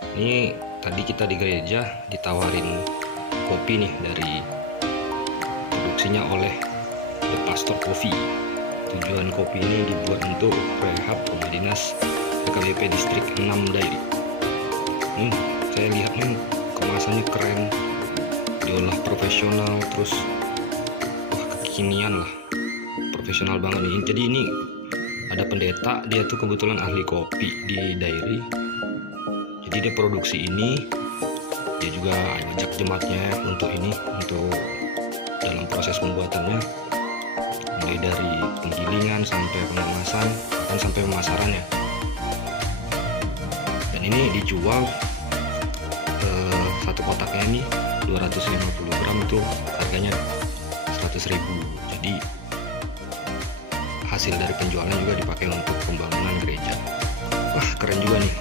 Ini tadi kita di gereja ditawarin kopi nih dari produksinya oleh The Pastor Coffee. Tujuan kopi ini dibuat untuk rehab rumah dinas PKBP Distrik 6 Dairi. Saya lihat nih kemasannya keren, diolah profesional, terus wah kekinian lah, profesional banget nih. Jadi ini ada pendeta, dia tuh kebetulan ahli kopi di Dairi. Jadi dia produksi ini, dia juga ajak jemaatnya untuk dalam proses pembuatannya, mulai dari penggilingan sampai pengemasan, bahkan sampai pemasarannya. Dan ini dijual satu kotaknya ini 250 gram itu harganya 100.000. Jadi hasil dari penjualan juga dipakai untuk pembangunan gereja. Wah, keren juga nih.